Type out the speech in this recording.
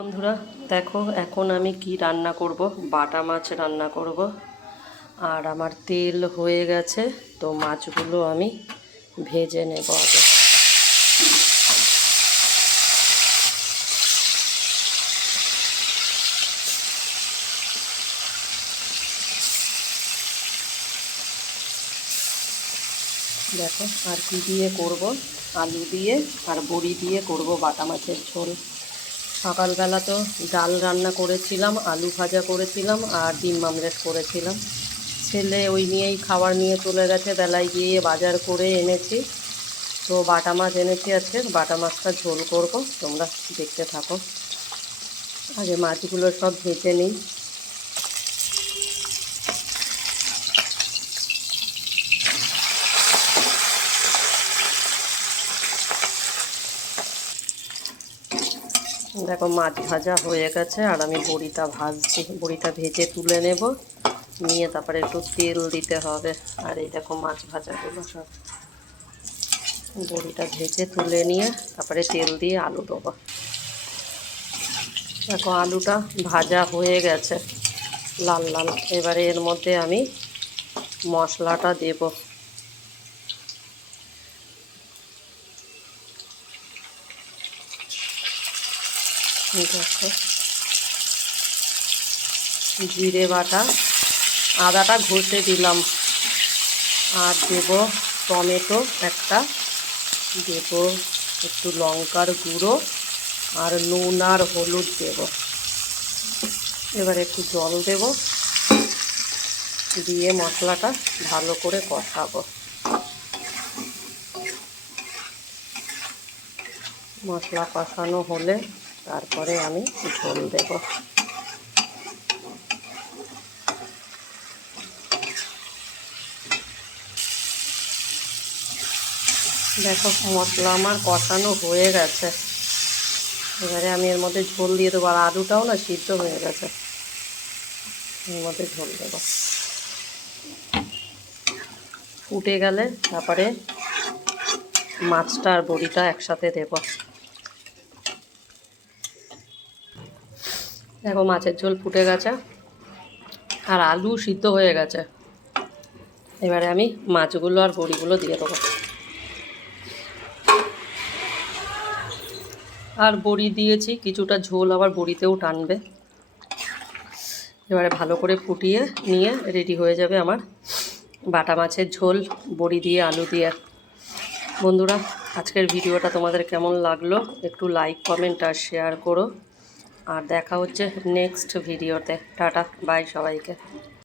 বন্ধুরা, দেখো এখন আমি কি রান্না করব। বাটা মাছ রান্না করব। আর আমার তেল হয়ে গেছে, তো মাছগুলো আমি ভেজে নেব আগে। দেখো আর কি দিয়ে করব? আলু দিয়ে আর বড়ি দিয়ে করব বাটা মাছের ঝোল। সকালবেলা তো ডাল রান্না করেছিলাম, আলু ভাজা করেছিলাম আর ডিম মামলেট করেছিলাম। ছেলে ওই নিয়েই খাবার নিয়ে চলে গেছে, বেলায় গিয়ে বাজার করে এনেছি। তো বাটা মাছ এনেছি আজকে, বাটা মাছটা ঝোল করব, তোমরা দেখতে থাকো। আগে মাছগুলো সব ভেজে নিই। দেখো, মাছ ভাজা হয়ে গেছে, আর আমি বড়িটা ভাজছি। বড়িটা ভেজে তুলে নেব। নিয়ে তারপরে একটু তেল দিতে হবে। আর এই দেখো, মাছ ভাজাগুলো সব বড়িটা ভেজে তুলে নিয়ে তারপরে তেল দিয়ে আলু দেবো। দেখো, আলুটা ভাজা হয়ে গেছে, লাল লাল। এবারে এর মধ্যে আমি মশলাটা দেবো। দেখো। জিরে বাটা, আদাটা ঘষে দিলাম। আর দেব টমেটো একটা। দেব একটু লঙ্কার গুঁড়ো আর নুন আর হলুদ দেব। এবার একটু জল দেব। দিয়ে মশলাটা ভালো করে কষাবো। মশলা কষানো হলে তারপরে আমি ঝোল দেব। দেখো মশলা আমার কষানো হয়ে গেছে। এবারে আমি এর মধ্যে ঝোল দিয়ে দেবো, আর আলুটাও না সিদ্ধ হয়ে গেছে। এর মধ্যে ঝোল দেবো। ফুটে গেলে তারপরে মাছটা আর বড়িটা একসাথে দেবো। দেখো মাছের ঝোল ফুটে গেছে আর আলু সিদ্ধ হয়ে গেছে। এবারে আমি মাছগুলো আর বড়িগুলো দিয়ে দেবো। আর বড়ি দিয়েছি, কিছুটা ঝোল আবার বড়িতেও টানবে। এবারে ভালো করে ফুটিয়ে নিয়ে রেডি হয়ে যাবে আমার বাটা মাছের ঝোল, বড়ি দিয়ে, আলু দিয়ে। বন্ধুরা, আজকের ভিডিওটা তোমাদের কেমন লাগল একটু লাইক কমেন্ট আর শেয়ার করো। আর দেখা হচ্ছে নেক্সট ভিডিওতে টাটা বাই সবাইকে।